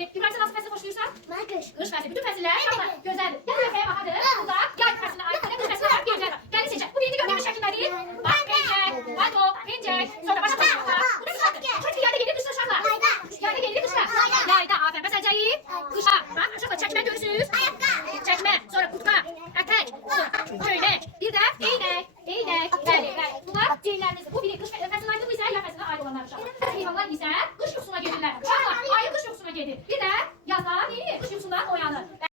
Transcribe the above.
Şimdi İbrahim sen nasıl fəsil xoşlayırsan? Mən qış. Qış fəsli. Bütün fəsillər uşaqlar gözəldir. Gəl lövhəyə bax hadi. Burada yay fəslinə aid qış fəslinə aid pencək var. Gəlin seçək. Bu birinci gördüyünüz şəkilləri. Bax pencək, pato, pencək. Sonra başqa uşaqlar. Bu da uşaqdır. Çünki yayda gelir qışda uşaqlar. Yayda gelir qışda. Yayda afərin. Bəs əlcəyi qışa. Bax uşaqlar çəkmə görürsünüz. Çəkmə, sonra kurtka, ətək, köynək, bir də eynək. Eynək. Bəli, bəli. Bunlar geyimlərinizdir. Bu biri qış fəslinə aiddir, bu isə yay fəslinə aid olanlar uşaqlar. Heyvanlar isə qış yuxusuna gedirlər. Uşaqlar ayı qış yuxusuna gedir. Bir də yazda neyin